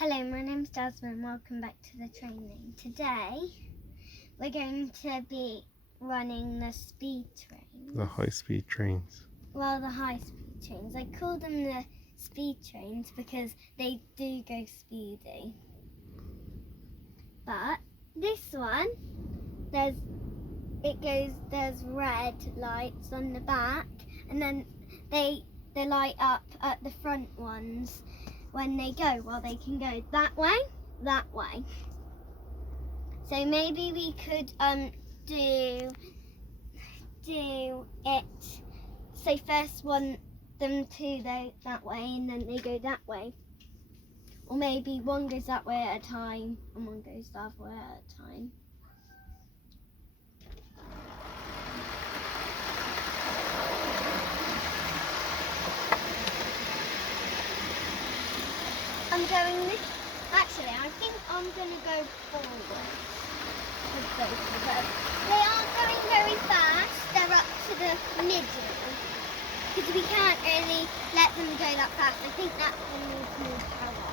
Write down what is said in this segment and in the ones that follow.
Hello, my name's Jasmine. Welcome back to the training. Today we're going to be running the speed trains. The high-speed trains. Well, the high-speed trains. I call them the speed trains because they do go speedy. But this one, there's red lights on the back, and then they light up at the front ones when they go. Well, they can go that way. So maybe we could do it. So first want them to go that way, and then they go that way. Or maybe one goes that way at a time, and one goes that way at a time. I think I'm going to go forward with both of them. They aren't going very fast, they're up to the middle. Because we can't really let them go that fast. I think that one needs more power.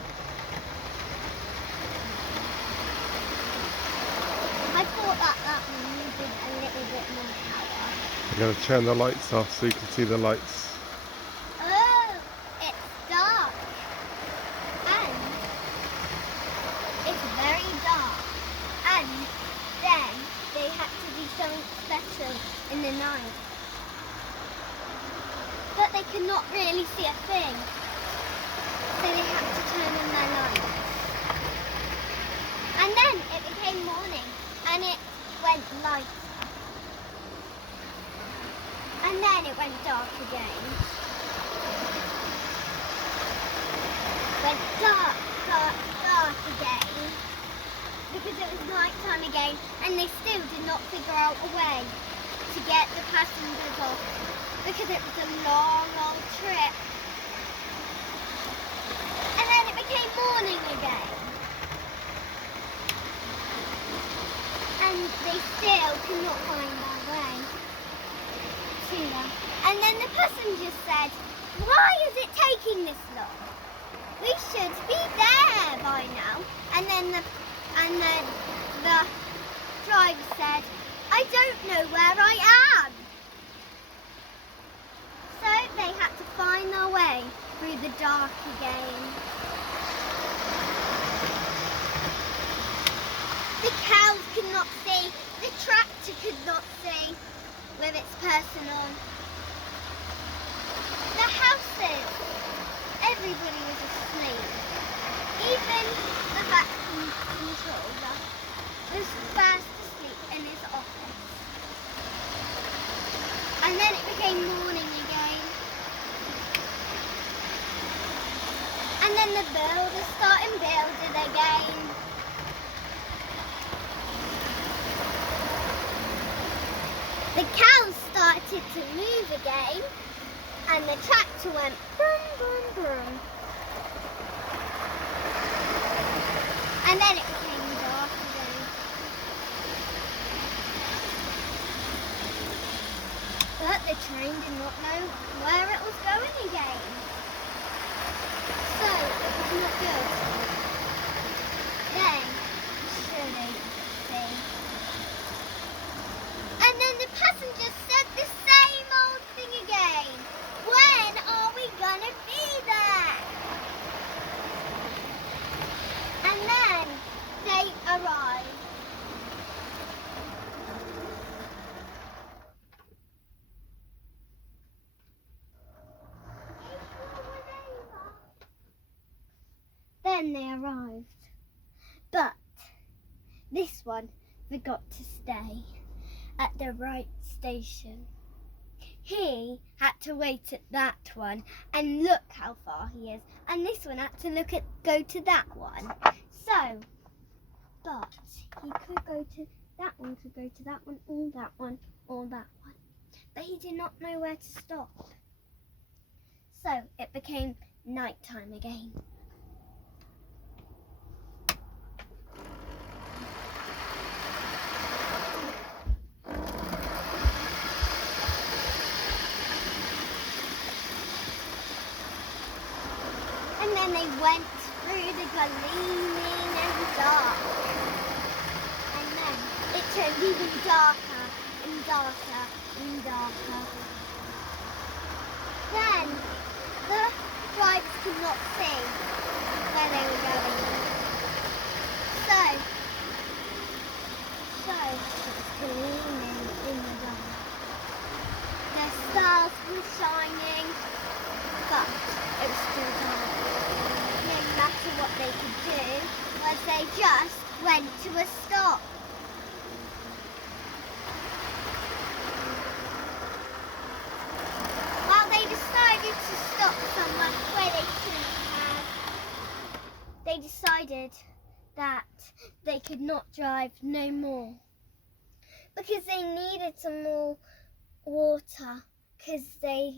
I thought that one needed a little bit more power. You're going to turn the lights off so you can see the lights. Oh, it's dark. And it's very dark. And then they had to do something special in the night. But they could not really see a thing. So they had to turn on their lights. And then it became morning and it went lighter. And then it went dark again. Went dark again. Because it was night time again, and they still did not figure out a way to get the passengers off because it was a long old trip. And then it became morning again, and they still could not find their way to them. And then the passengers said, "Why is it taking this long? We should be there by now." And then the driver said, "I don't know where I am." So they had to find their way through the dark again. The cows could not see, the tractor could not see with its person on. The houses, everybody was asleep. Even the vacuum controller was fast asleep in his office. And then it became morning again. And then the builders started building again. The cows started to move again. And the tractor went boom, boom, boom. And then it became dark again. But the train did not know where it was going again. So it was not good. Then surely see. And then the passengers said the same old thing again. When are we gonna be there? And then they arrived. Then they arrived. But this one forgot to stay at the right station. He had to wait at that one and look how far he is. And this one had to go to that one. So, but he could go to that one, could go to that one, or that one, or that one. But he did not know where to stop. So it became nighttime again. And then they went through the gleaming and dark. And then it turned even darker and darker and darker. Then the drivers could not see where they were going. So it was gleaming in the dark. The stars were shining, but it was still dark. No matter what they could do, was they just went to a stop. Well, they decided to stop somewhere where they shouldn't have. They decided that they could not drive no more because they needed some more water because they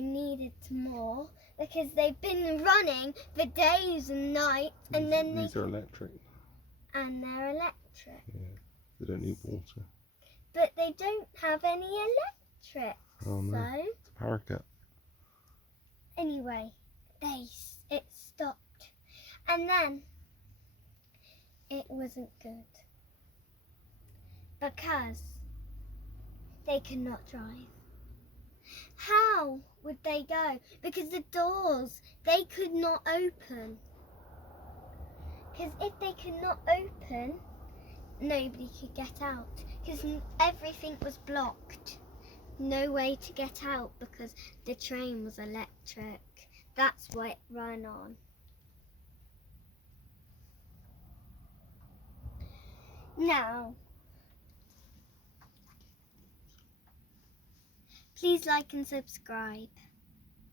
needed more because they've been running for days and nights and then these are electric. And they're electric. Yeah, they don't need water. But they don't have any electric. Oh no, So it's a power cut. Anyway, it stopped. And then it wasn't good because they could not drive. How would they go? Because the doors, they could not open. Because if they could not open, nobody could get out. Because everything was blocked. No way to get out because the train was electric. That's what it ran on. Now, please like and subscribe.